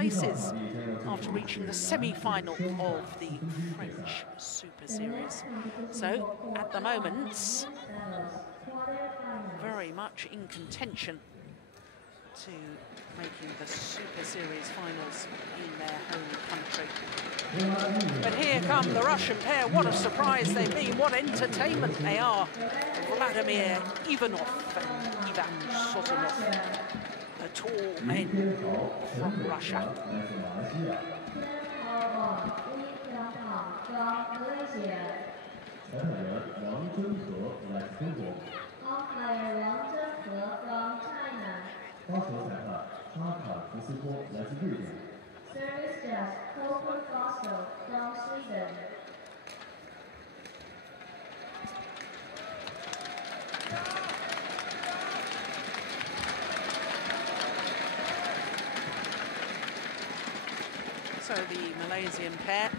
places after reaching the semi-final of the French Super Series. So, at the moment, very much in contention to making the Super Series finals in their home country. But here come the Russian pair. What a surprise they've been. What entertainment they are. Vladimir Ivanov and Ivan Sazonov, the tall men from Russia. Service desk, Håkon Foster from Sweden. So the Malaysian pair,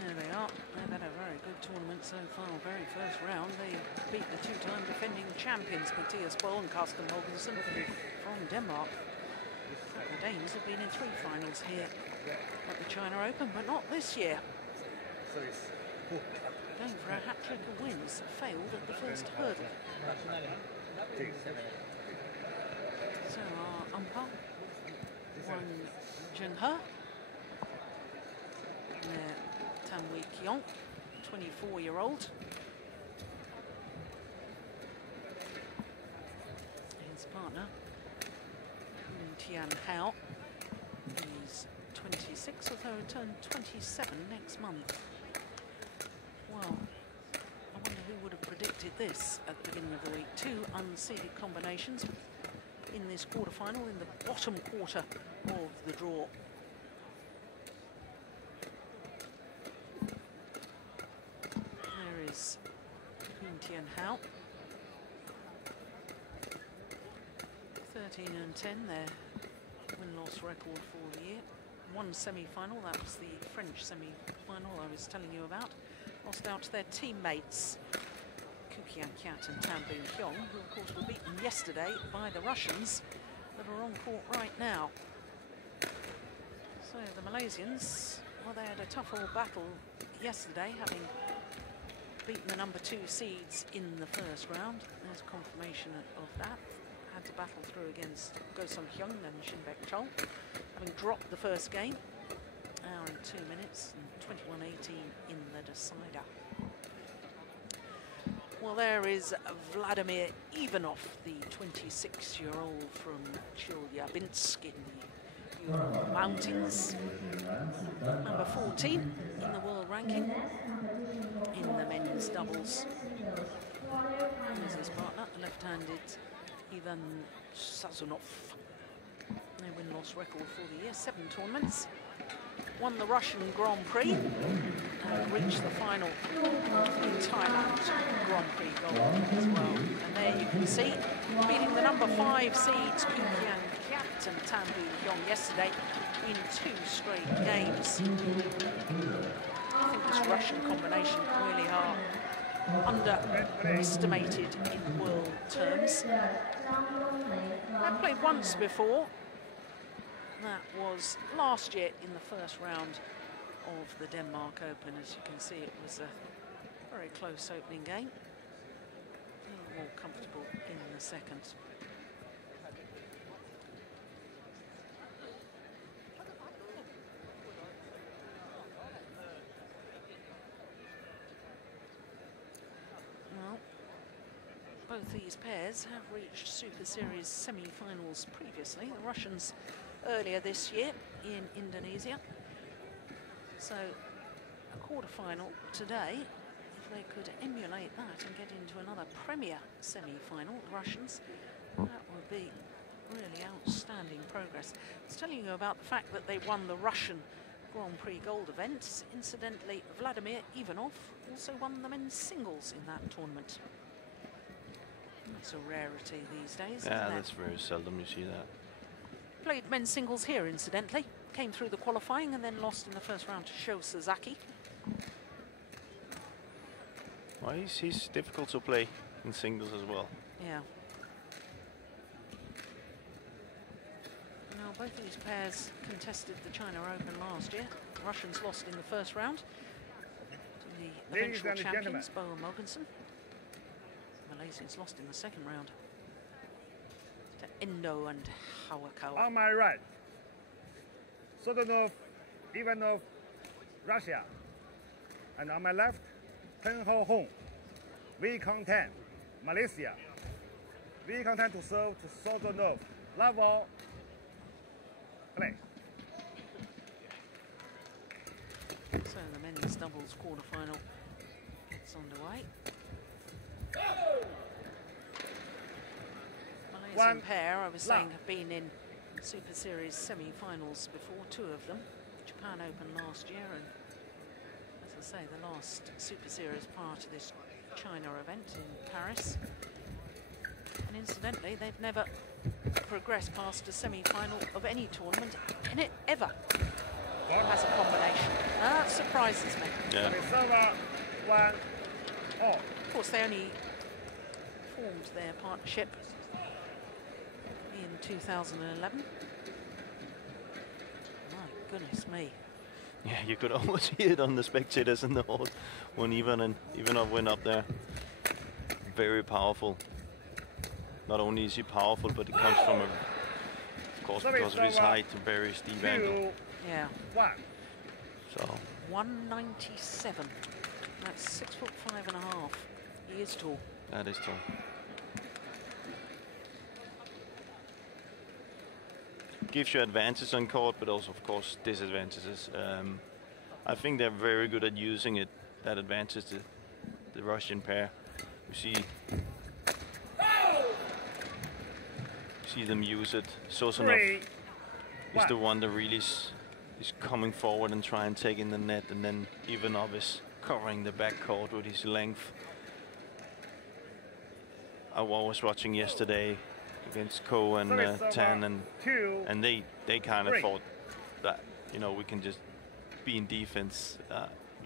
there they are. They've had a very good tournament so far. Very first round, they beat the two-time defending champions Mathias Boll and Carsten Mogensen from Denmark. The Danes have been in 3 finals here at the China Open, but not this year. Going for a hat-trick of wins, failed at the first hurdle. So our umpire, Wang Zhenghe, Tan Wei Kiong, 24-year-old. His partner, Tian Hao, he's 26, although he'll turn 27 next month. Well, I wonder who would have predicted this at the beginning of the week. 2 unseeded combinations in this quarterfinal, in the bottom quarter of the draw. There is Tian Hao. 13 and 10, their win-loss record for the year. 1 semi-final, that was the French semi-final I was telling you about. Lost out to their teammates, Koo Kian Kiat and Tan Boon Hyung, who of course were beaten yesterday by the Russians that are on court right now. So the Malaysians, well, they had a tough old battle yesterday, having beaten the number 2 seeds in the first round. There's confirmation of that. Had to battle through against Go Sung Hyung and Shin Baek Chol, having dropped the first game. Hour and 2 minutes and 21-18 in the decider. Well, there is Vladimir Ivanov, the 26-year-old from Chelyabinsk in the Ural Mountains. Number 14 in the world ranking in the men's doubles. Here's his partner, left-handed Ivan Sazonov. Their win-loss record for the year, 7 tournaments. Won the Russian Grand Prix and reached the final in Thailand Grand Prix gold as well. And there you can see, beating the number 5 seeds Koo Kian Kiat and Tan Boon Hyung yesterday in 2 straight games. I think this Russian combination really are underestimated in world terms. I've played once before. That was last year in the first round of the Denmark Open. As you can see, it was a very close opening game. A little more comfortable in the second. Well, both these pairs have reached Super Series semi-finals previously. The Russians earlier this year in Indonesia. So a quarter-final today. If they could emulate that and get into another Premier semi-final, the Russians, that would be really outstanding progress. I was telling you about the fact that they won the Russian Grand Prix Gold event. Incidentally, Vladimir Ivanov also won the men's singles in that tournament. That's a rarity these days, yeah, isn't it? that's very seldom you see that. Played men's singles here, incidentally. Came through the qualifying and then lost in the first round to Sho Sasaki. Well, he's difficult to play in singles as well. Yeah. Now Well, both of these pairs contested the China Open last year. The Russians lost in the first round to the Ladies eventual and champions, gentlemen. Bo and Mogensen. Malaysians lost in the second round to Endo and Hawakawa. On my right, Sodonov, Ivanov, Russia. And on my left, Pen Ho Hong, V Content, Malaysia. V Content to serve to Sodonov. Love all. Play. So the men's doubles quarterfinal gets underway. Malaysian One pair, I was saying, love. have been in Super Series semi-finals before, two of them. Japan Open last year, and as I say, the last Super Series prior to this China event in Paris. And incidentally, they've never progressed past a semi-final of any tournament in it ever as a combination. That surprises me. Yeah. Server, 1 all. Of course, they only formed their partnership in 2011. My goodness me. Yeah, you could almost hear it on the spectators in the hall when Ivanov went up there. Very powerful. Not only is he powerful, but it comes from, of course, because of his height, a very steep angle. Yeah. 1. So 197. That's 6'5.5". He is tall. that is tall. Gives you advantages on court, but also, of course, disadvantages. I think they're very good at using it, that advantage, the Russian pair. You see them use it. Sosonov 3. is the one that really is coming forward and trying to take in the net, and then Ivanov is covering the backcourt with his length. I was watching yesterday against Ko and Tan, and they kind of 3. thought that, you know, we can just be in defense.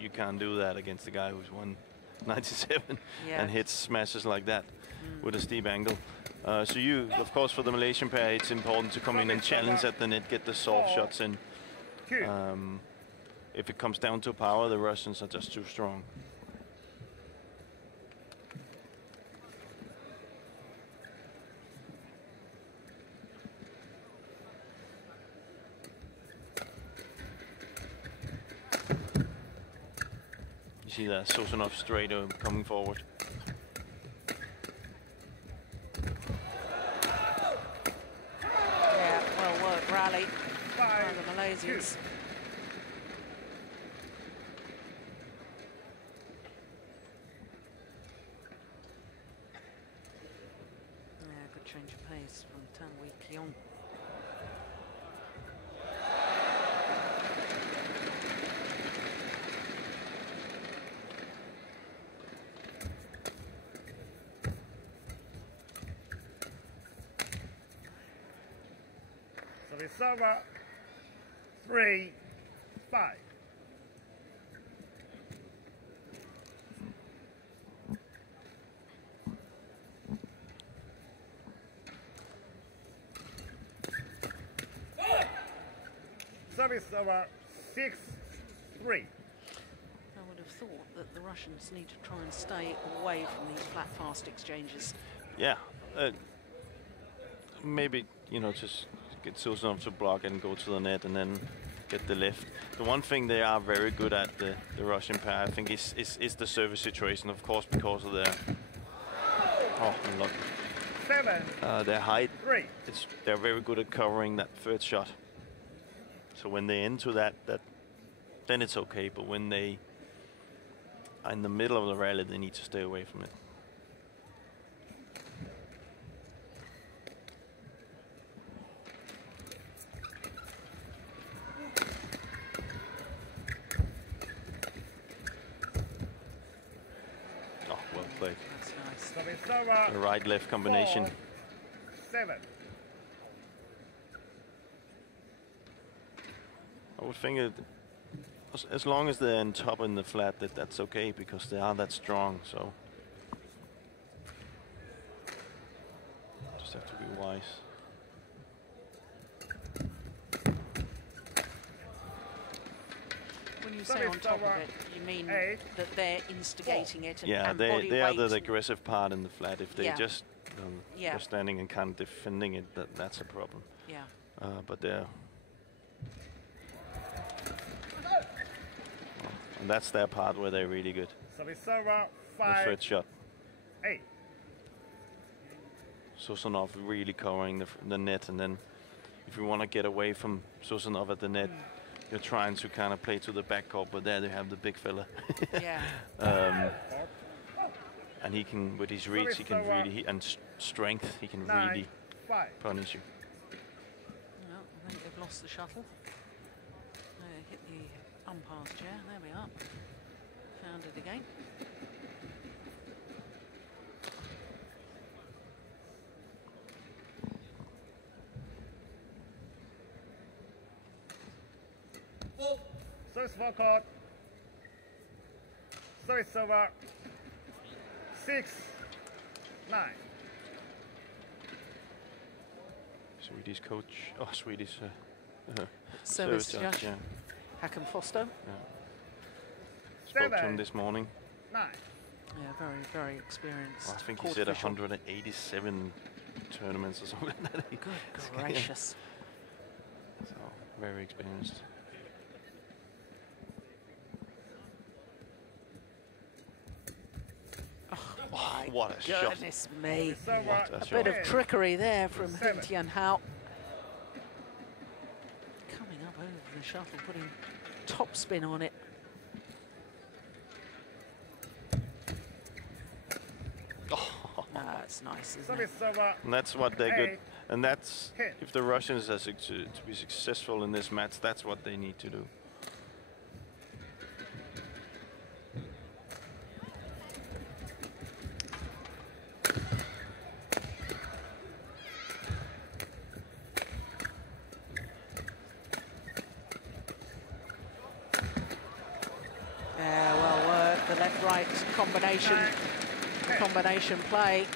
You can't do that against a guy who's 197 and hits smashes like that with a steep angle. So you, of course, for the Malaysian pair, it's important to come in and challenge at the net, get the soft shots in. 2. If it comes down to power, the Russians are just too strong. You see that Sosonov straight coming forward. Yeah, well worked rally by 5. the Malaysians. 2. Yeah, good change of pace from Tan Wee Keong. So the server 3, 5. Service server 6, 3. I would have thought that the Russians need to try and stay away from these flat, fast exchanges. Yeah, maybe, you know, just get Sosonov to block and go to the net and then get the lift. The one thing they are very good at, the Russian pair, I think, is the service situation, of course, because of their unlucky. 7, Their height. 3. They're very good at covering that third shot. So when they're into that then it's okay. But when they are in the middle of the rally, they need to stay away from it. Oh, well played. That's nice. Service server The right-left combination. 4, 7. I would think as long as they're on top in the flat, that's okay, because they are that strong. So just have to be wise. you say on top of it, you mean that they're instigating it and, yeah, and they are weight. the aggressive part in the flat. If they just yeah. are standing and kind of defending it, that's a problem. Yeah. But they're... and that's their part where they're really good. Service server, The 5, third shot. 8. Susanov really covering the net, and then if you want to get away from Susanov at the net, you're trying to kind of play to the backcourt, but there they have the big fella. Yeah. And he can, with his reach, he can really, and strength, he can really punish you. Well, I think they've lost the shuttle. They hit the umpire's chair. There we are. Found it again. Service forecourt. Service server. 6, 9. Swedish coach, Swedish Service judge. Yeah. Hakan Fosto. Spoke to him this morning. 9. Yeah, very, very experienced. I think he said 187 tournaments or something like that. Good gracious. So, very experienced. Oh, what a shot. Goodness me. What a A shot. bit of trickery there from Hoon Tian Hao. Coming up over the shuttle, putting top spin on it. That's nice, isn't it? And that's what they're good. And that's, if the Russians are to be successful in this match, that's what they need to do. Yeah, well worked. The left-right combination play.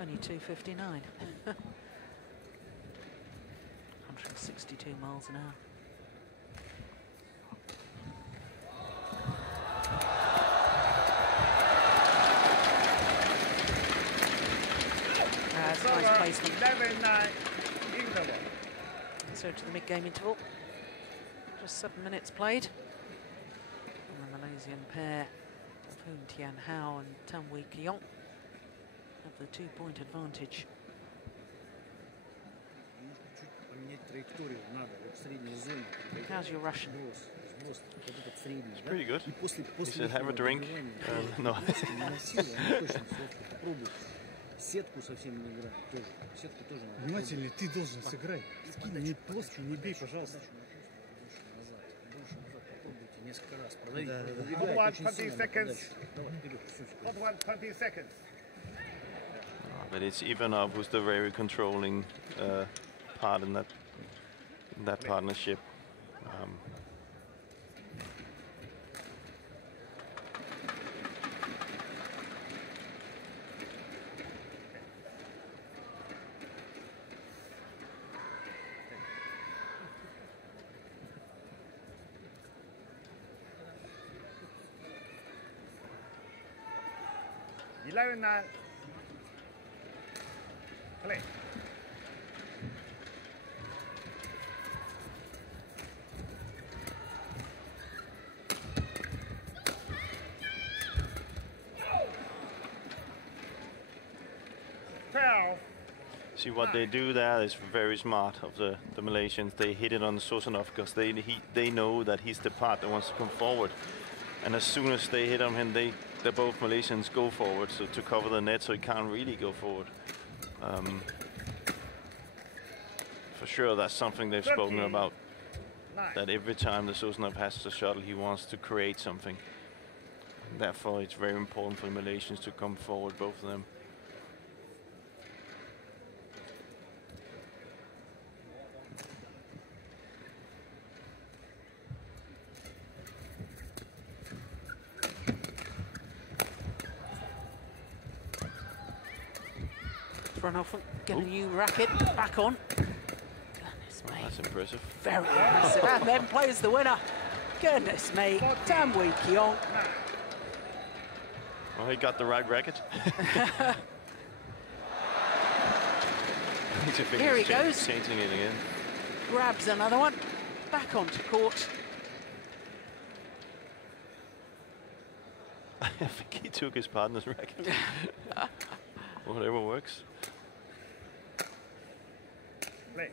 Only 2:59. 162 miles an hour. That's nice placement. 11-9 interval. So to the mid-game interval. Just 7 minutes played. And the Malaysian pair of Hoon Tian Hao and Tan Wee Keong have the 2-point advantage. How's your Russian? It's pretty good. He said, have a drink. No. Сетку совсем не играть тоже. Сетку тоже надо. Внимательнее, ты должен сыграть. Не плоский, не бей, пожалуйста. Больше назад попробуйте несколько раз. Продавите. 20 seconds. 20 seconds. But it's Ivanov who's the very controlling part in that partnership. Play. See what they do there is very smart of the Malaysians. They hit it on Susanov because they know that he's the part that wants to come forward. And as soon as they hit on him, they're both Malaysians go forward to cover the net, so he can't really go forward. For sure, that's something they've spoken about. That every time the Susanov has the shuttle, he wants to create something. Therefore, it's very important for the Malaysians to come forward, both of them. Run off, get a new racket, back on. Goodness me. That's impressive. Very impressive. And then plays the winner. Goodness me, Tam Wee Kiong. Well, he got the right racket. Here he goes. Changing it again. Grabs another one. Back onto court. I think he took his partner's racket. Whatever works. Play.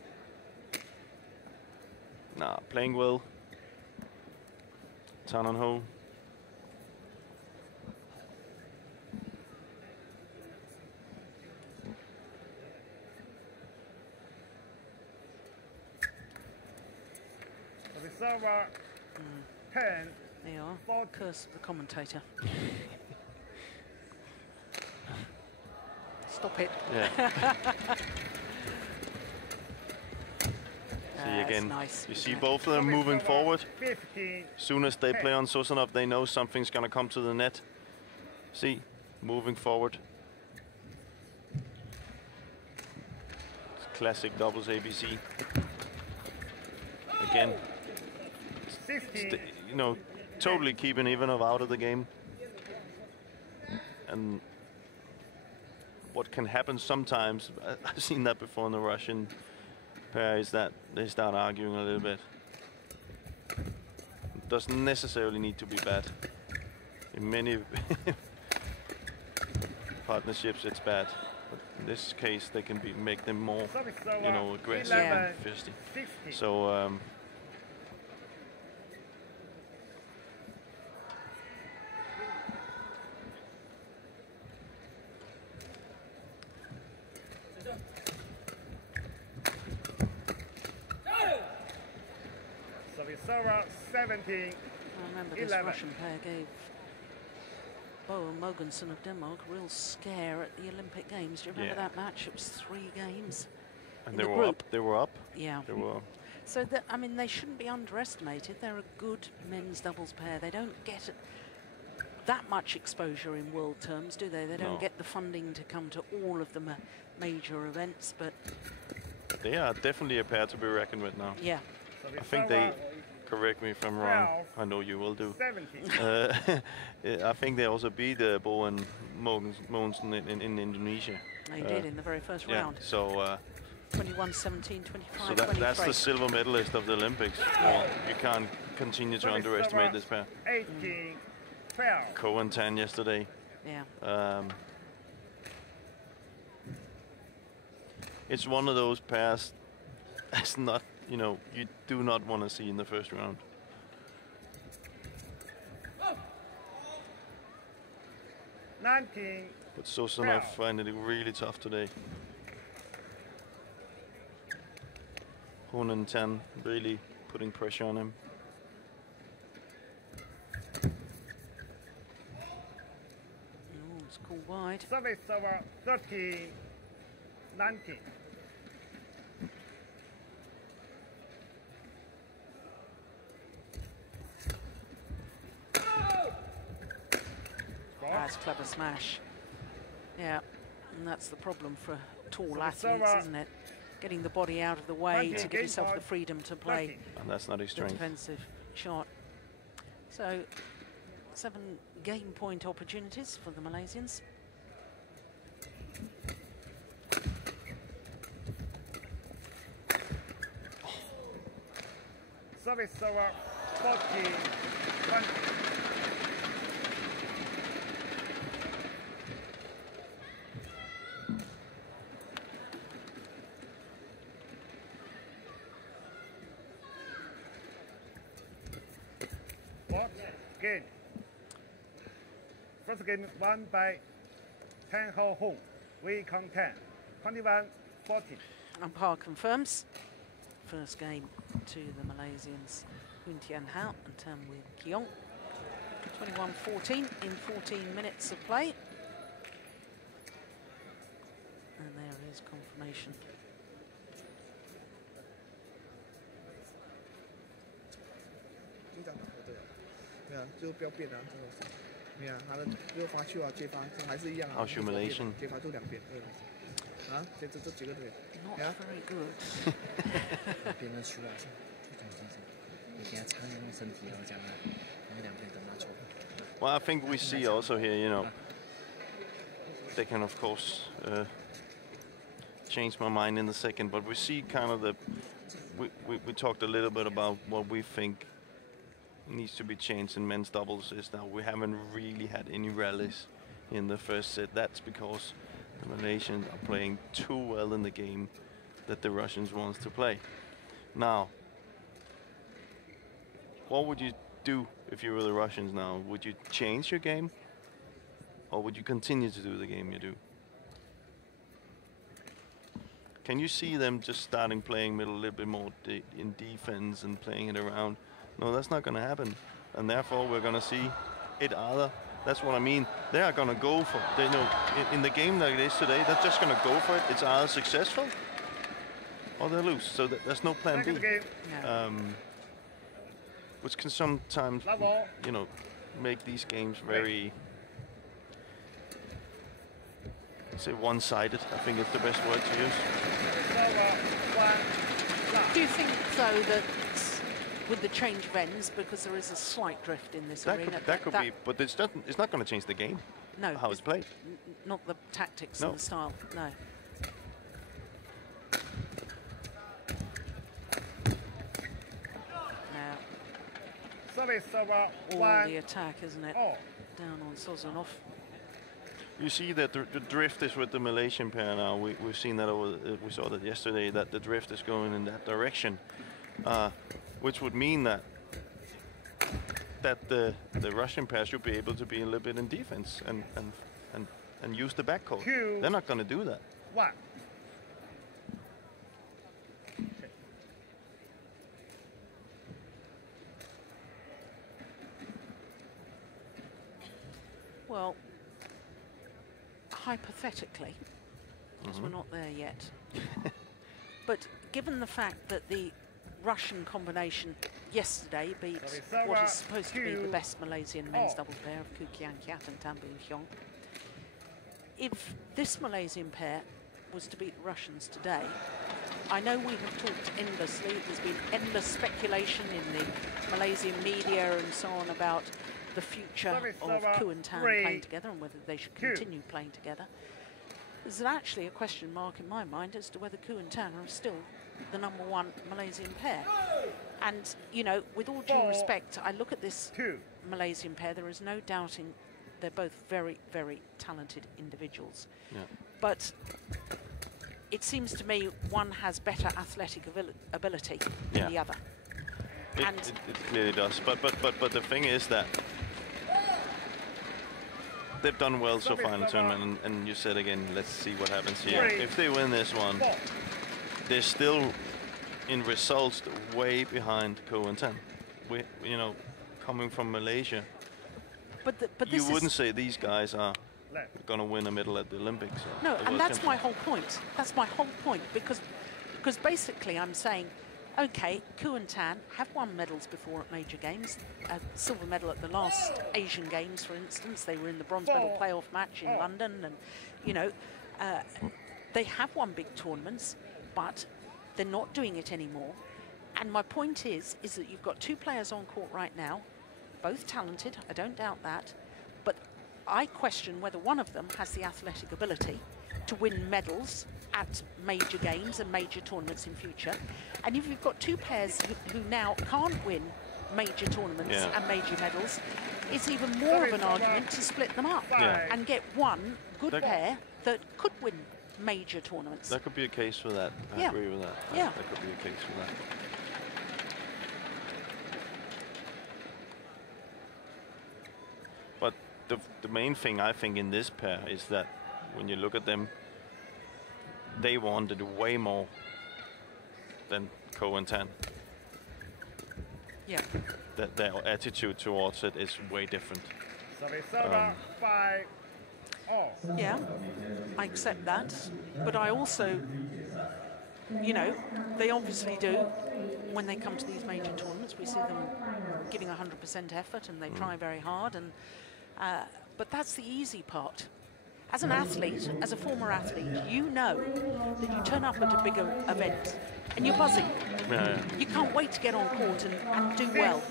Nah, playing well. Tan on Ho. Server 10. They are. 40. Curse of the commentator. Stop it. Yeah. See again. Nice, you see both of them moving forward. 15. Soon as they play on Sosanov, they know something's gonna come to the net. See, moving forward. It's classic doubles ABC. Again. You know, totally keeping Ivanov out of the game. And what can happen sometimes, I've seen that before in the Russian pair, is that they start arguing a little bit. It doesn't necessarily need to be bad. In many partnerships it's bad. But in this case they can make them more, you know, aggressive and fisty. So Server 17. I remember this 11. Russian pair gave Bo Mogensen of Denmark a real scare at the Olympic Games. Do you remember that match? It was 3 games. And they were up. They were up. Yeah. They were. So I mean, they shouldn't be underestimated. They're a good men's doubles pair. They don't get that much exposure in world terms, do they? They don't get the funding to come to all of the major events, but they are definitely a pair to be reckoned with now. Yeah. I think they, correct me if I'm wrong, I know you will do. I think they also beat Bo and Mogensen in Indonesia. They did in the very first round. So 21-17, 25, so that's the silver medalist of the Olympics. You can't continue to underestimate this pair. 18, 12. Ko and Tan yesterday. Yeah. It's one of those pairs that's not, you know, you do not want to see in the first round. But Sosanov finding it really tough today. Hun and Tan really putting pressure on him. Oh, it's called wide. Service over 13, 19. That's clever smash. Yeah, and that's the problem for tall athletes, isn't it? Getting the body out of the way to give yourself the freedom to play. And that's not his strength. Defensive shot. So 7 game point opportunities for the Malaysians. Service over 40, 20. Game. First game won by Tan Ho Hong, Wei Kang Tan, 21-14. Umpire confirms. First game to the Malaysians, Hun Tian Hao and Tam Wee Kiong. 21-14 in 14 minutes of play. And there is confirmation. How's humiliation? 啊，这几个队， Not 呀， very good. 变成输了是，非常精神。你现在长身体，然后将来我们两边都拿球。 Well, I think we see also here, you know, they can of course change my mind in a second, but we see kind of the, we talked a little bit about what we think needs to be changed in men's doubles is that we haven't really had any rallies in the first set. That's because the Malaysians are playing too well in the game that the Russians want to play. Now, what would you do if you were the Russians now? Would you change your game, or would you continue to do the game you do? Can you see them just starting playing middle a little bit more in defense and playing it around? No, that's not going to happen, and therefore we're going to see it either. That's what I mean. They are going to go for. They know in the game like it is today, they're just going to go for it. It's either successful or they lose. So there's no plan B. Which can sometimes, you know, make these games very, say, one-sided. I think it's the best word to use. Do you think, though, that with the change of ends, because there is a slight drift in this arena, that could be, but it's not going to change the game. No, how it's played. Not the tactics No. and the style. No. Service over All 1. the attack, isn't it? Oh. Down on Sozanov. You see that the drift is with the Malaysian pair now. We've seen that over. We saw that yesterday. That the drift is going in that direction, which would mean that the Russian pair should be able to be a little bit in defense and use the backcourt. They're not going to do that. 1. Well, hypothetically, because we're not there yet, but given the fact that the Russian combination yesterday beat what is supposed to be the best Malaysian men's doubles pair of Koo Kian Kiat and Tan Boo Hyung, if this Malaysian pair was to beat the Russians today, I know we have talked endlessly, there's been endless speculation in the Malaysian media and so on about the future of Koo and Tan playing together and whether they should continue playing together. There's actually a question mark in my mind as to whether Koo and Tan are still the #1 Malaysian pair. And, you know, with all due respect, I look at this Malaysian pair, there is no doubting they're both very, very talented individuals. Yeah. But it seems to me one has better athletic ability than the other. It clearly does. But the thing is that they've done well so far in the tournament, and you said again, let's see what happens here. If they win this one, they're still in results way behind Koo and Tan. You know, coming from Malaysia, but you wouldn't say these guys are going to win a medal at the Olympics. No, and that's my whole point. That's my whole point, because basically I'm saying, okay, Koo and Tan have won medals before at major games. A silver medal at the last Asian Games, for instance. They were in the bronze medal playoff match in London, and, you know, they have won big tournaments, but they're not doing it anymore. And my point is that you've got two players on court right now, both talented, I don't doubt that, but I question whether one of them has the athletic ability to win medals at major games and major tournaments in future. And if you've got two pairs who now can't win major tournaments and major medals, it's even more of an argument to split them up and get one good pair that could win major tournaments. That could be a case for that. I agree with that. Yeah. That could be a case for that. But the main thing I think in this pair is that when you look at them, they wanted way more than Koo and Tan. Yeah. Their attitude towards it is way different. Yeah, I accept that, but I also, you know, they obviously do when they come to these major tournaments. We see them giving 100% effort and they try very hard, and but that's the easy part. As an athlete, as a former athlete, you know that you turn up at a bigger event and you're buzzing. Yeah. You can't wait to get on court and do well.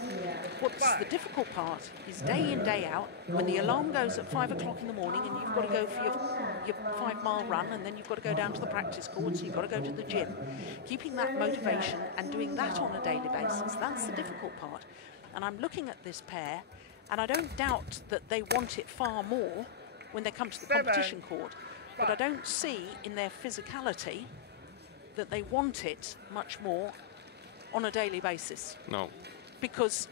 What's the difficult part is day in, day out, when the alarm goes at 5 o'clock in the morning and you've got to go for your 5-mile run, and then you've got to go down to the practice courts, you've got to go to the gym. Keeping that motivation and doing that on a daily basis, that's the difficult part. And I'm looking at this pair, and I don't doubt that they want it far more when they come to the competition court, but I don't see in their physicality that they want it much more on a daily basis. No. Because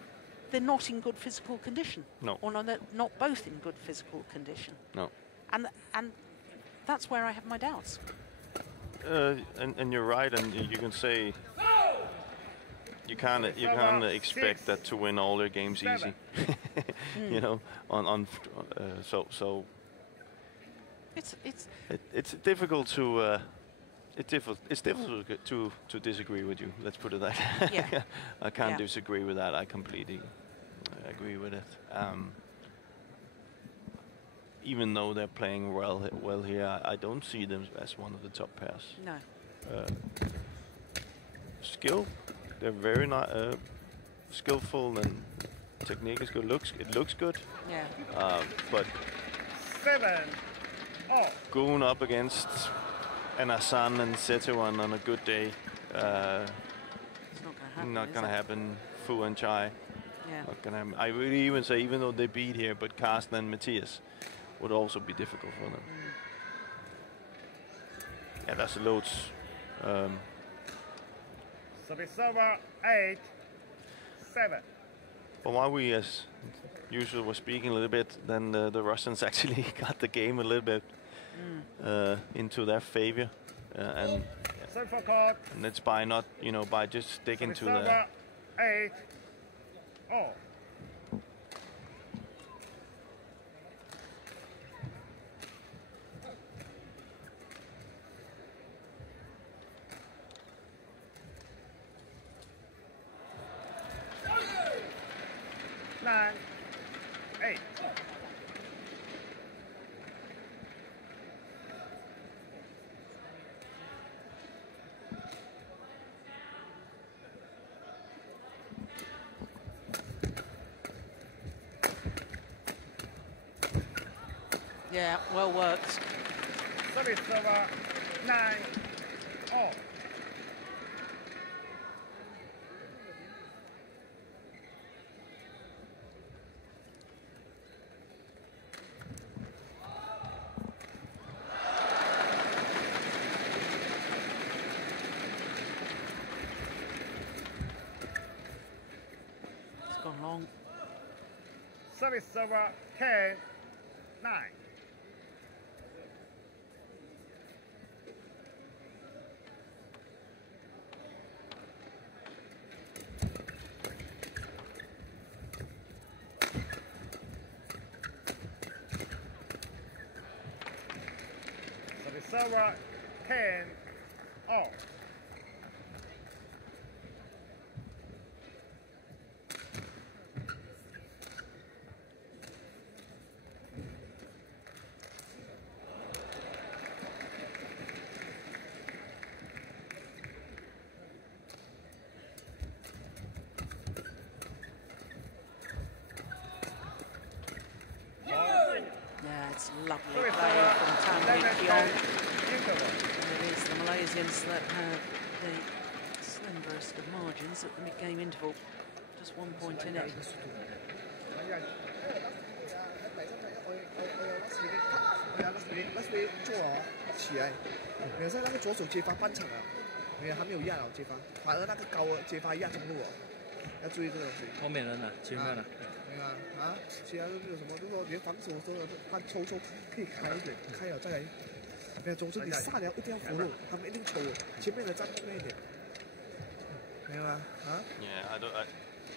they're not in good physical condition. No. Or they're not both in good physical condition. No. And that's where I have my doubts. And you're right, and you can say you can't expect that to win all their games easy. You know, so it's difficult to it's difficult to disagree with you. Let's put it that. Yeah. I can't disagree with that. I completely agree with it. Even though they're playing well here, I don't see them as one of the top pairs. No. Skill, they're very skillful, and technique is good. It looks good. Yeah. But 7-all. going up against an Hassan and Setuan on a good day, It's not gonna happen. Fu and Chai. Yeah. Not gonna happen. I would even say, even though they beat here, but Carsten and Matthias would also be difficult for them. Yeah, that's the loads. Service over 8-7. But while we, as usual, were speaking a little bit, then the Russians actually got the game a little bit into their favor, and it's by not, by just sticking to the 8-all. Yeah, well worked. Service over 9-all. It's gone long. Service over 10-9. Over 10-all. Yeah, it's lovely play from Tan Wee Kiong. And it is the Malaysians that have the slenderest of margins at the mid-game interval. Just 1 point in it.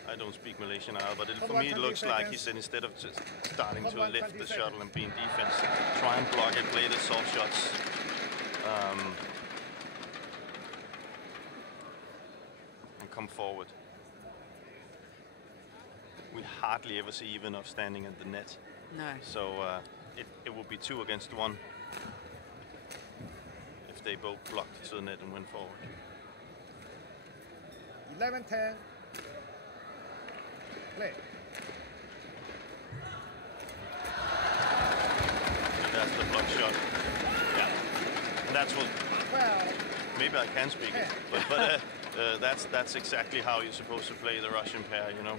I don't speak Malaysian now, but for me it looks like he said, instead of just starting to lift the shuttle and being defense, try and block it, play the soft shots. And come forward. We hardly ever see Ivanov standing at the net. No. So it would be 2 against 1 if they both blocked to the net and went forward. 11-10. Play. So that's the block shot. Yeah, and that's what. Well, maybe I can speak it, but that's exactly how you're supposed to play the Russian pair. You know,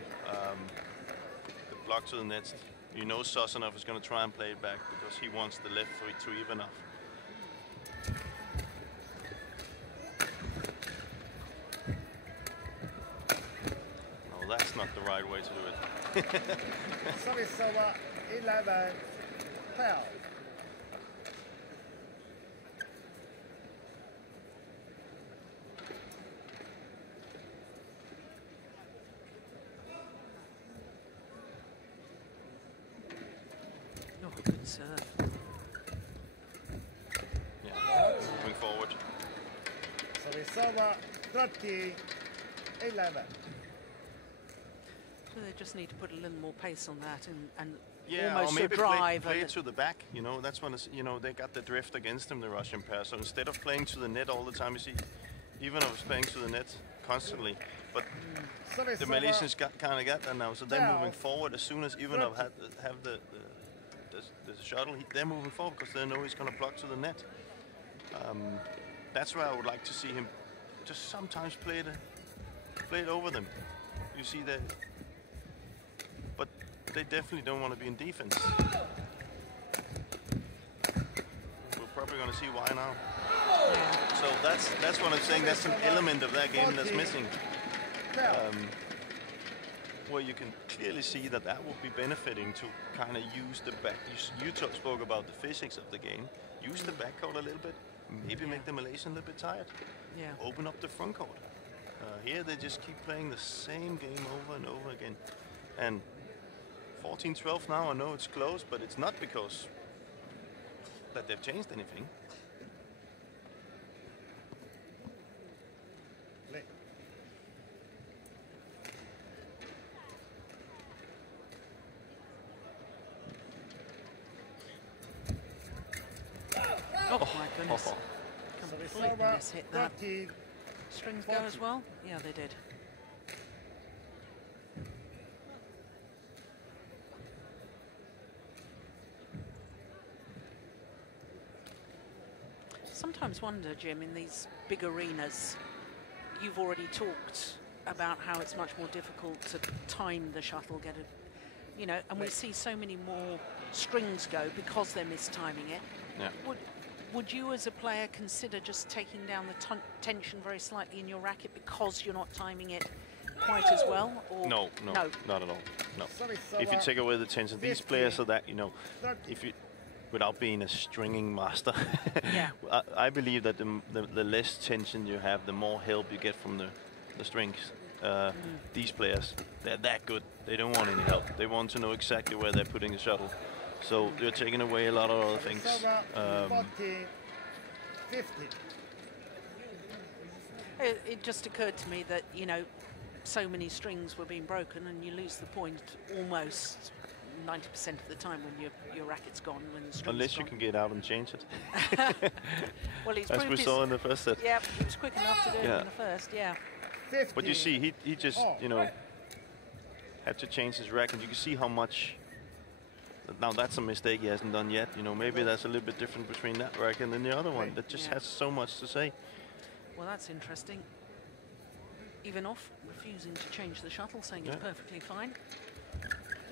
the block to the net. You know, Sozonov is going to try and play it back because he wants the left to even off. No, that's not the right way to do it. service over 11-12. Oh, good serve. Yeah, moving forward. Service over 30-11. So they just need to put a little more pace on that and Yeah, almost or maybe a drive. play it to the back. You know, that's when it's, you know, they got the drift against them, the Russian pair. So instead of playing to the net all the time, you see, Ivanov is playing to the net constantly. But the Malaysians kind of got that now, so they're moving forward as soon as Ivanov have the shuttle. They're moving forward because they know he's going to block to the net. That's where I would like to see him just sometimes play it over them. You see that, but they definitely don't want to be in defense. We're probably going to see why now. So that's what I'm saying. That's an element of that game that's missing. Where you can clearly see that would be benefiting to kind of use the back. You spoke about the physics of the game. Use the backcourt a little bit. Maybe make the Malaysians a little bit tired. Yeah. Open up the front court. Here they just keep playing the same game over and over again. And 14-12 now, I know it's close, but it's not because that they've changed anything. Oh my goodness. Completely mishit that. Strings go as well? Yeah, they did. Sometimes wonder, Jim, in these big arenas, you've already talked about how it's much more difficult to time the shuttle, get it, you know, and we see so many more strings go because they're mistiming it. Yeah. Would you as a player consider just taking down the tension very slightly in your racket because you're not timing it quite as well? Or No, not at all. No. If you take away the tension, these players are that, you know, if you, without being a stringing master, yeah. I believe that the less tension you have, the more help you get from the strings. These players, they're that good. They don't want any help. They want to know exactly where they're putting the shuttle. So you're taking away a lot of other things. 50. It just occurred to me that, you know, so many strings were being broken and you lose the point almost 90% of the time when your racket's gone, when the string's unless gone. you can get out and change it. Well, he's as we saw in the first set. Yeah, he was quick enough to do it in the first, yeah. 50. But you see, he just, you know, had to change his racket. You can see how much. Now that's a mistake he hasn't done yet. You know, maybe that's a little bit different between that racket and the other one. That just has so much to say. Well, that's interesting. Ivanov refusing to change the shuttle, saying it's perfectly fine.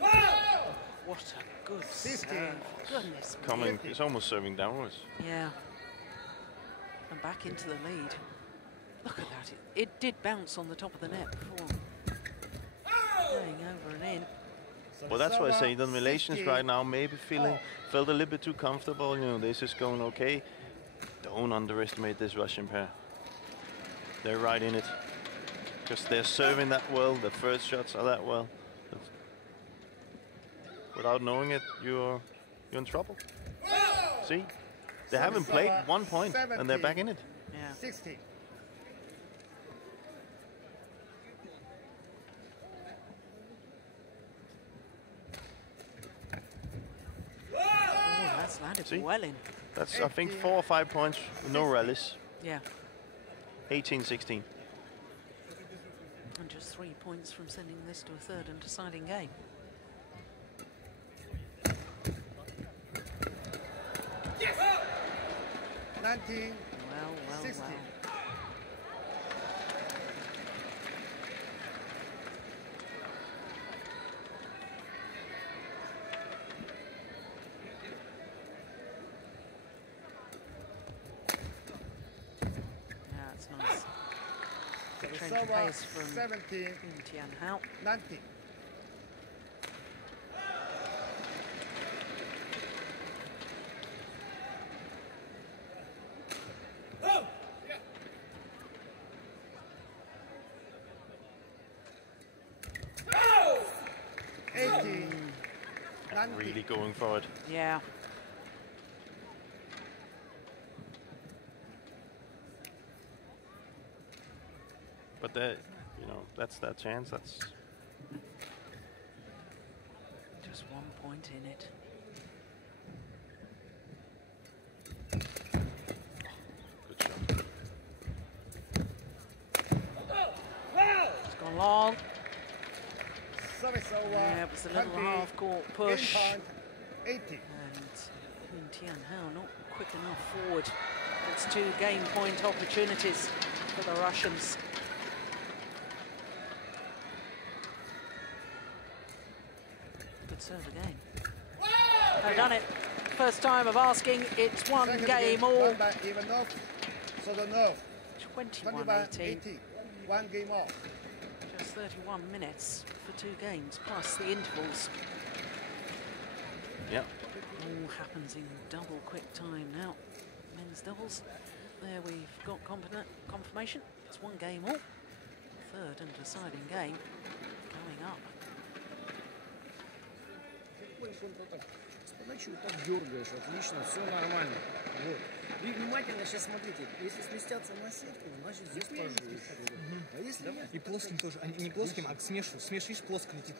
Oh, what a good serve. Goodness me. Coming, it's almost serving downwards. Yeah. And back into the lead. Look at that. It did bounce on the top of the net before going over and in. Well, that's why I say the Malaysians right now maybe felt a little bit too comfortable. You know, this is going okay. Don't underestimate this Russian pair. They're right in it. Because they're serving that well. The first shots are that well. Without knowing it, you're in trouble. See? They haven't played 1 point and they're back in it. Yeah. 60. See? well in. That's, I think, 4 or 5 points, no rallies. Yeah. 18-16. And just 3 points from sending this to a third and deciding game. Yes. 19. Well. 16. Yeah, it's nice. Good change Server of pace from 17. Tian Hao. 19. Really going for it. Yeah. But that, you know, that's that chance. That's Just 1 point in it. good shot. It's gone long. Service over. Yeah, it was a little 20. half-court push. Game point, 80. And Tian Hao not quick enough forward. It's 2 game point opportunities for the Russians. Good serve again. They've done it. First time of asking. It's one Second game all. Won by Ivanov. So the nerve. 21-18. 80. 1 game off. Just 31 minutes for 2 games, plus the intervals. Yeah. All happens in double quick time now. Men's doubles. There we've got confirmation. It's 1 game all. Third and deciding game going up. Подачу вот так дергаешь, отлично, все нормально. Вот. И внимательно сейчас смотрите, если сместятся на сетку, значит здесь тоже. А если нет? И плоским тоже, а не плоским, а смешишь, плоско летит.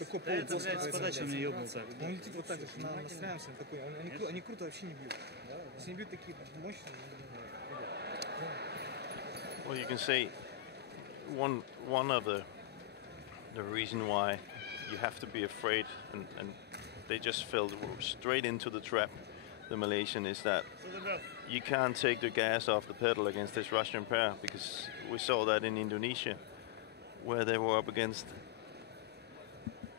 Такой Это, полуплоский. блядь, с подачи мне ёбнул так. Он летит вот так, настраиваемся, такой. Они круто вообще не бьют. Если не бьют такие мощные. Well, you can see one of the reason why you have to be afraid, and they just fell straight into the trap, the Malaysian, is that you can't take the gas off the pedal against this Russian pair, because we saw that in Indonesia, where they were up against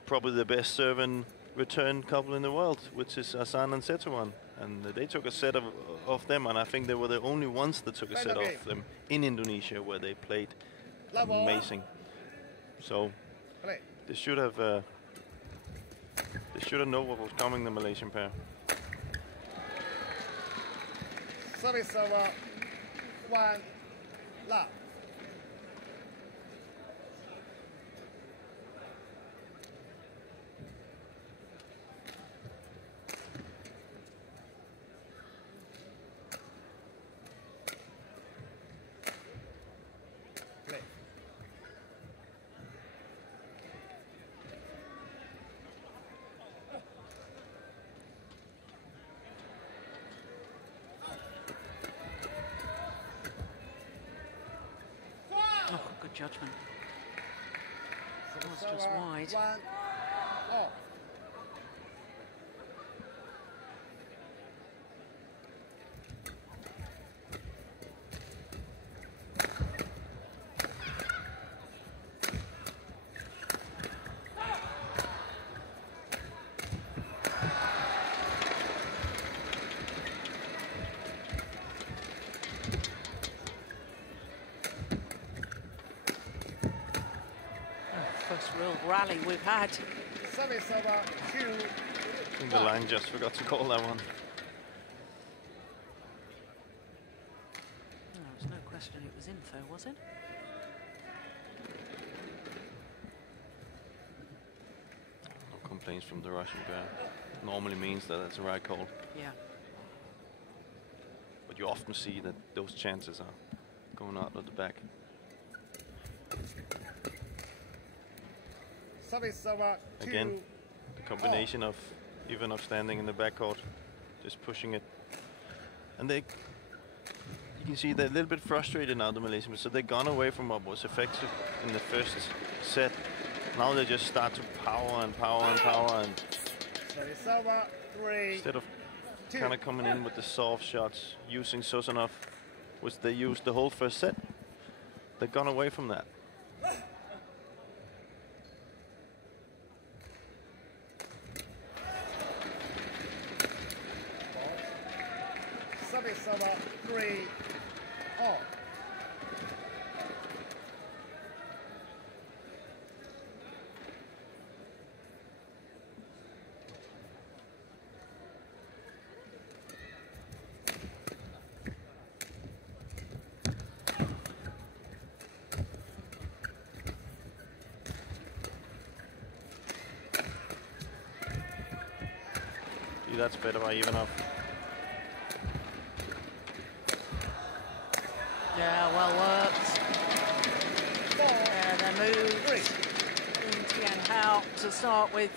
probably the best serve and return couple in the world, which is Asan and Setuan. And they took a set of them, and I think they were the only ones that took a set of them in Indonesia, where they played amazing. So they should have known what was coming, the Malaysian pair. Service over 1 love. Oh, good judgment. That's just wide. 1 off. First real rally we've had. Service over 2. I think the line just forgot to call that one. There was no question it was in, though, was it? No complaints from the Russian pair. Normally means that it's a right call. Yeah. But you often see that those chances are going out of the back. Service over 2. Again, the combination of Ivanov standing in the backcourt, just pushing it. And you can see they're a little bit frustrated now, the Malaysians. So they've gone away from what was effective in the first set. Now they just start to power and power and power, and instead of kind of coming in with the soft shots, using Sozonov, which they used the whole first set, they've gone away from that. Server 3 all. See, that's better by Ivanov. Yeah, well worked. Yeah, they moved in Tian Hao to start with.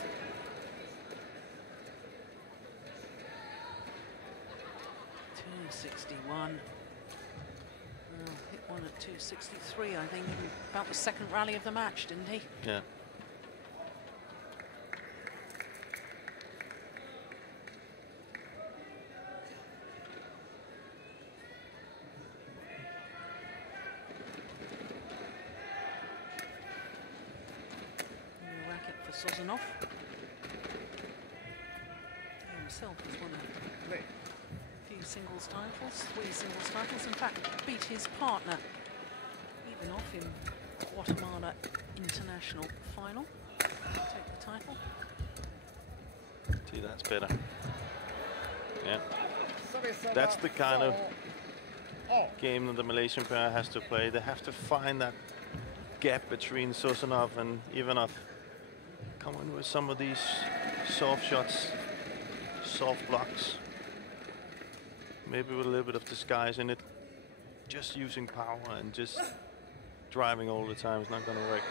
.261. Hit one at 263, I think, about the second rally of the match, didn't he? Yeah. Sozonov. He himself has won a few singles titles, 3 singles titles. In fact, beat his partner Ivanov in Guatemala International Final. Take the title. See, that's better. Yeah. That's the kind of game that the Malaysian pair has to play. They have to find that gap between Sozonov and Ivanov. Come in with some of these soft shots, soft blocks, maybe with a little bit of disguise in it. Just using power and just driving all the time is not going to work.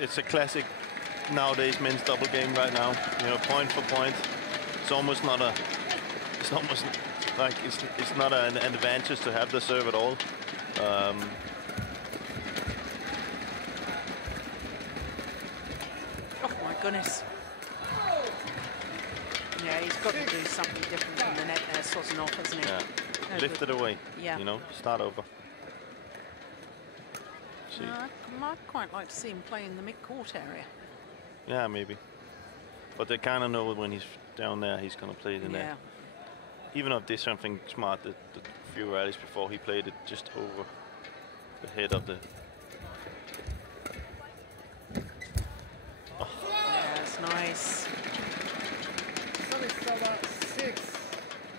It's a classic nowadays men's double game right now. You know, point for point. It's almost not a. It's almost like it's not an advantage to have the serve at all. Oh my goodness. Yeah, he's got to do something different from the net there, Sozonov, hasn't he? Yeah. No Lift good. it away. Yeah. You know, start over. I'd quite like to see him play in the mid-court area. Yeah, maybe. But they kind of know when he's down there, he's going to play it in there. Even if did something smart the few rallies before, he played it just over the head of the. Oh. Yeah, it's nice. 6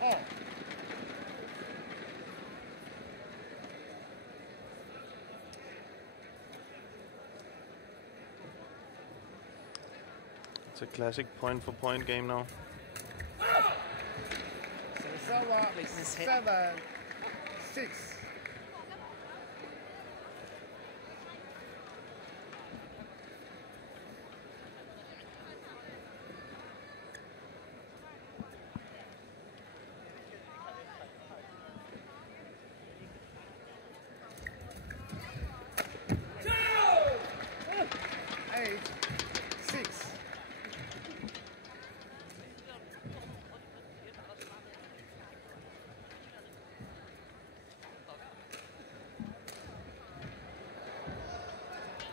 all. It's a classic point-for-point game now. 7-6.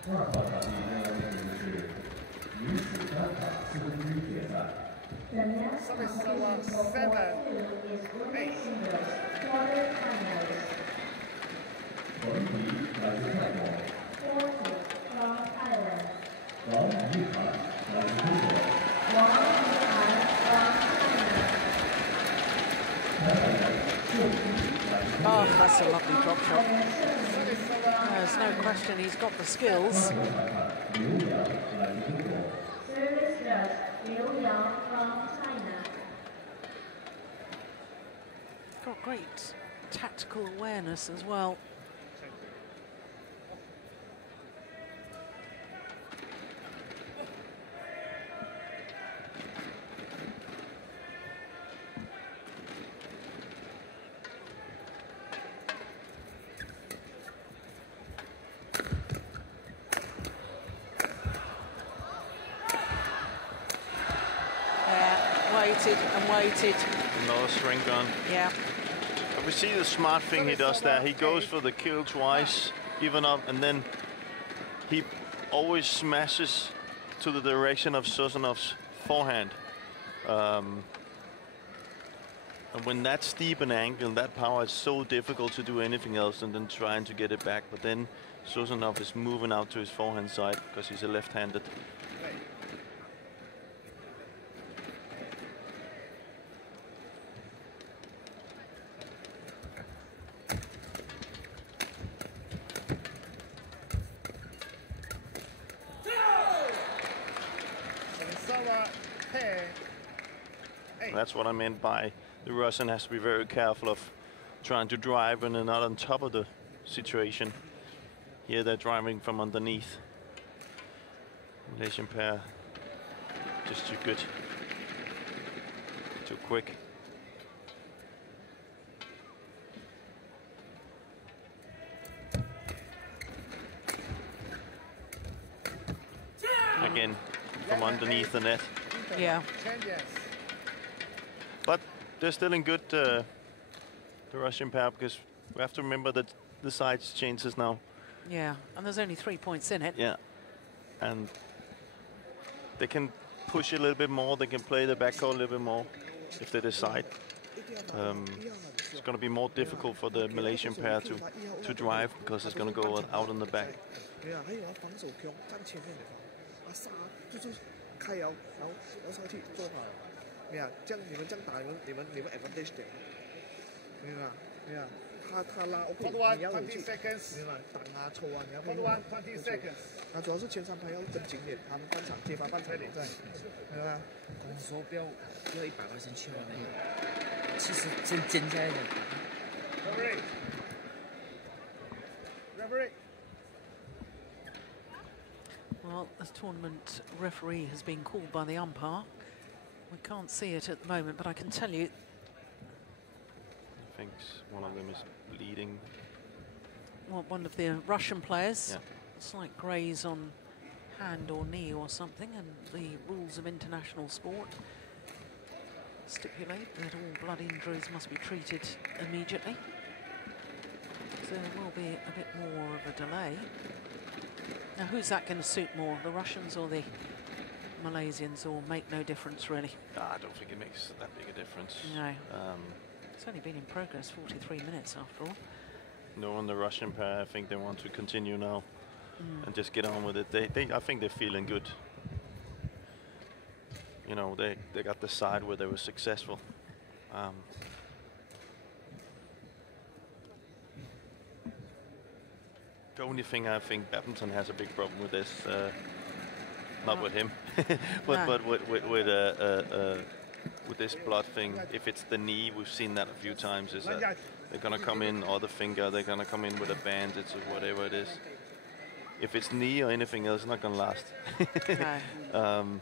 The next competition for court 2 is women's singles, quarterfinals. 40 from Thailand. Wang Yihan from China. Oh, that's a lovely drop shot. There's no question he's got the skills. Service does Liu Yang from China. Got great tactical awareness as well. Waited and waited. Another string gun. Yeah. We see the smart thing he does there. He goes for the kill twice, even up, and then he always smashes to the direction of Susanov's forehand. And when that steep an angle, that power, it's so difficult to do anything else than trying to get it back. But then Susanov is moving out to his forehand side because he's a left-handed. That's what I meant by the Russian has to be very careful of trying to drive when they're not on top of the situation. Here they're driving from underneath. Malaysian pair just too good, too quick. Again, from underneath the net. Yeah. But they're still in good, the Russian pair, because we have to remember that the sides changes now. Yeah, and there's only 3 points in it. Yeah, and they can push a little bit more. They can play the backcourt a little bit more if they decide. It's going to be more difficult for the Malaysian pair to drive because it's going to go out in the back. Hold on, 20 seconds. Hold on, 20 seconds. 主要是前三排要跟紧点，他们半场接发半场在，明白吗？我说不要100%去那个，其实先尖下一点。Referee. Well, the tournament referee has been called by the umpire. We can't see it at the moment, but I can tell you. I think one of them is bleeding. Well, one of the Russian players. Yeah. Slight graze on hand or knee or something, and the rules of international sport stipulate that all blood injuries must be treated immediately. So there will be a bit more of a delay. Now, who's that going to suit more, the Russians or the Malaysians, or make no difference really? I don't think it makes that big a difference. No. It's only been in progress 43 minutes after all. No, on the Russian pair, I think they want to continue now and just get on with it. I think they're feeling good. You know, they got the side where they were successful. The only thing I think Badminton has a big problem with this, not with him, but with this blood thing. If it's the knee, we've seen that a few times, is that they're gonna come in, or the finger, they're gonna come in with a bandage or whatever it is. If it's knee or anything else, it's not gonna last. No.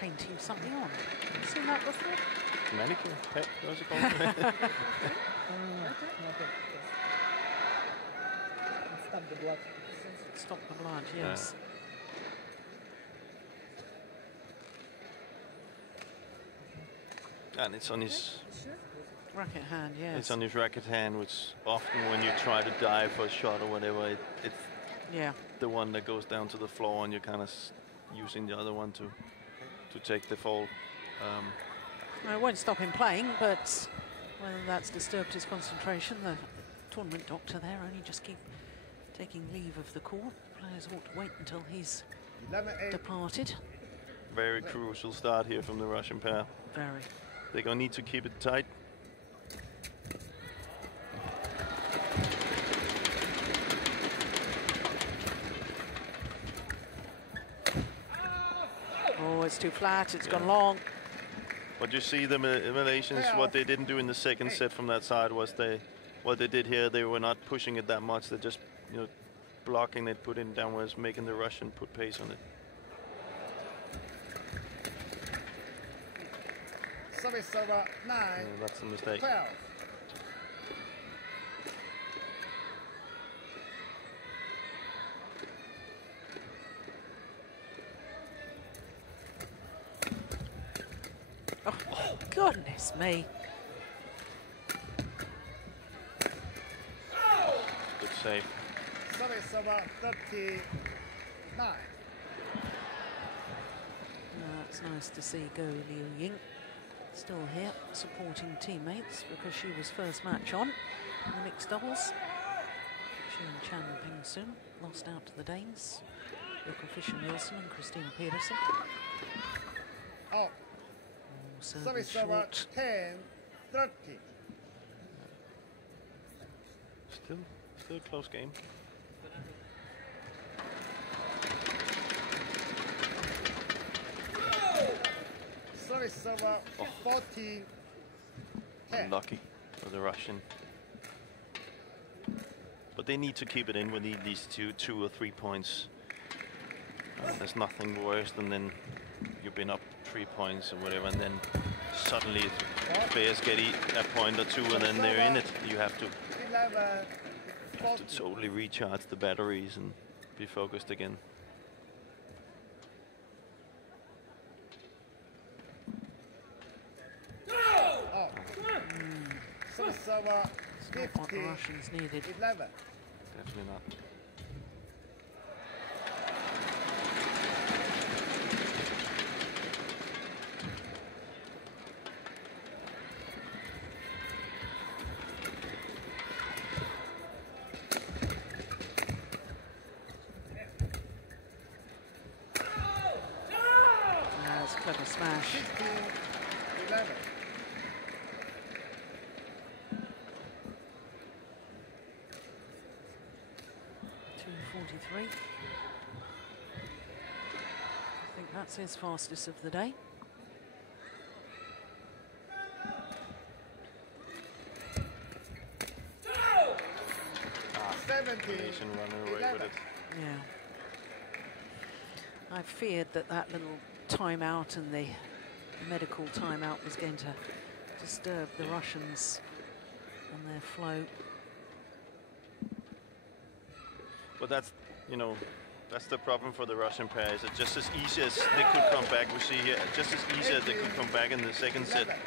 Painting something on. Seen that before? Manicure, what's it called? the blood. Stop the blood, yes. And it's on his racket hand, yes. It's on his racket hand, which often when you try to dive for a shot or whatever, it's the one that goes down to the floor, and you're kind of using the other one to take the fall. Well, it won't stop him playing, but whether that's disturbed his concentration, the tournament doctor there only just keep taking leave of the court. Players ought to wait until he's departed. Very crucial start here from the Russian pair. Very. They're going to need to keep it tight. Oh, it's too flat. It's gone long. But you see the Malaysians, what they didn't do in the second set from that side was what they did here, they were not pushing it that much. They're just, you know, blocking it, put it downwards, making the Russian put pace on it. Service over 9. That's a mistake. 12. Oh, goodness me. Good save. Service over 39. It's nice to see Go Liu Ying still here supporting teammates, because she was first match on in the mixed doubles. She and Chan Ping Soon lost out to the Danes, Jukka Fischer-Nielsen and Christina Pedersen. Oh. Service over 10, 30. Still a close game. Service over 14, 10. Unlucky for the Russian. But they need to keep it in. We need these two or 3 points. There's nothing worse than then you've been up 3 points or whatever, and then suddenly players get a point or two, and then they're in it. You have to totally recharge the batteries and be focused again. Service over 50, what the Russians needed. 11. Definitely not. That's a clever smash. 15, 11. I think that's his fastest of the day. Malaysian running away with it. Yeah. I feared that little timeout and the medical timeout was going to disturb the Russians and their flow. But that's, you know, that's the problem for the Russian pairs. It's just as easy as they could come back. We see here, just as easy as they could come back in the second set,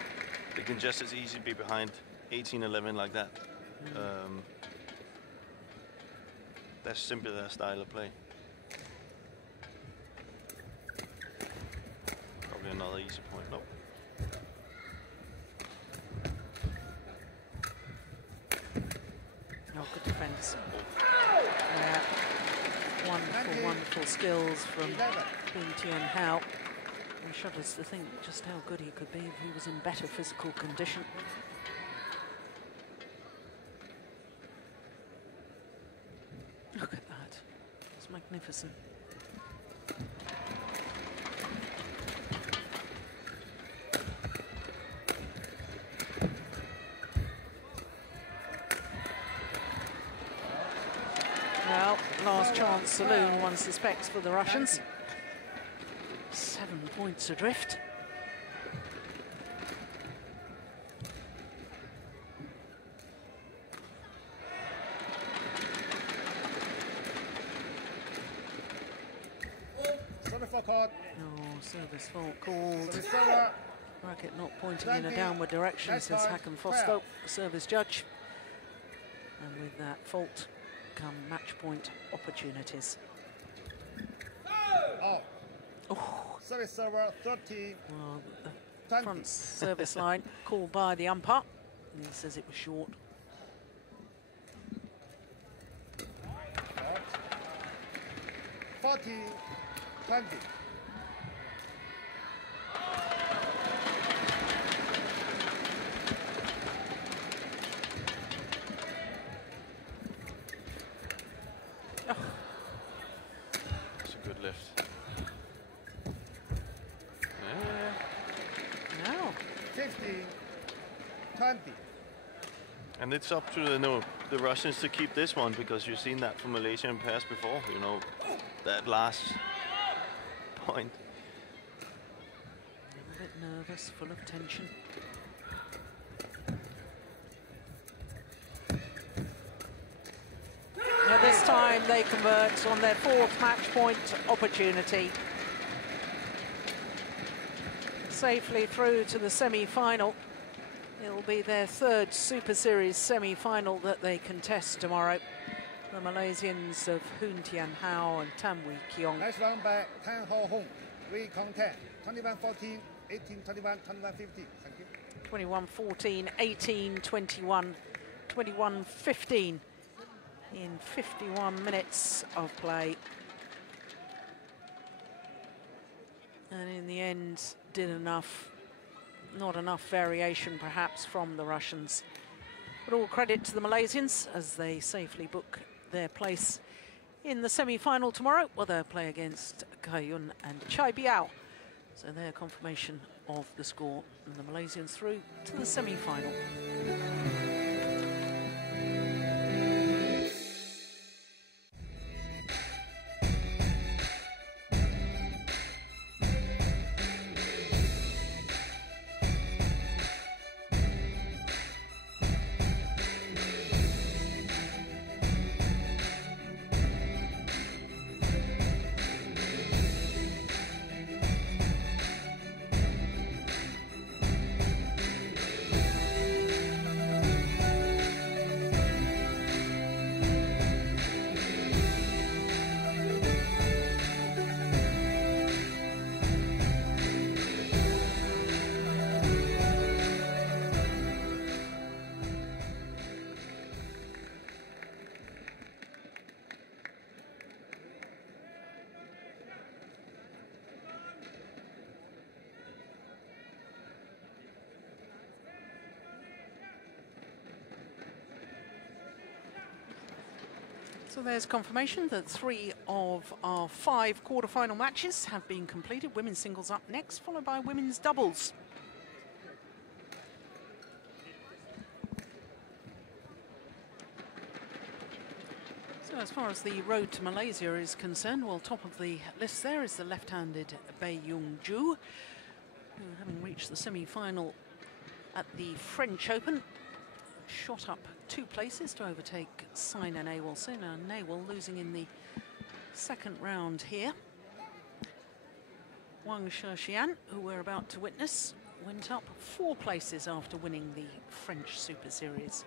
they can just as easily be behind 18-11 like that. That's simply their style of play. Probably another easy point. Nope. Oh, good defence. Wonderful skills from Kim Tian Hao. And shudders to think just how good he could be if he was in better physical condition. Look at that. It's magnificent. Well, last chance saloon, one suspects, for the Russians. 7 points adrift. called. Oh, service fault called. Service server. Racket not pointing in a downward direction, says Hakan Foster, the service judge. And with that fault come match point opportunities. Oh. Service server 30. Well, the front service line called by the umpire. And he says it was short. Short. 40, 20. That's a good lift. Now. 50, 20. And it's up to the Russians to keep this one, because you've seen that from Malaysia in pairs before. You know, that last point. A bit nervous, full of tension. Now this time they convert on their fourth match point opportunity. Safely through to the semi-final. It'll be their third Super Series semi-final that they contest tomorrow. The Malaysians of Hoon Tian Hao and Tam Wee Kiong. Nice run by Tan Ho Hong. We count 10. 21-14, 18-21, 21-15. Thank you. 21-14, 18-21, 21-15 in 51 minutes of play. And in the end, did enough. Not enough variation, perhaps, from the Russians. But all credit to the Malaysians as they safely book their place in the semi-final tomorrow, where they'll play against Kayun and Chai Biao. So their confirmation of the score, and the Malaysians through to the semi-final. So there's confirmation that 3 of our 5 quarter-final matches have been completed. Women's singles up next, followed by women's doubles. So as far as the road to Malaysia is concerned, well, top of the list there is the left-handed Bae Young Joo, who, having reached the semi-final at the French Open, shot up 2 places to overtake Saina Nehwal. Saina Nehwal losing in the second round here. Wang Shexian, who we're about to witness, went up 4 places after winning the French Super Series.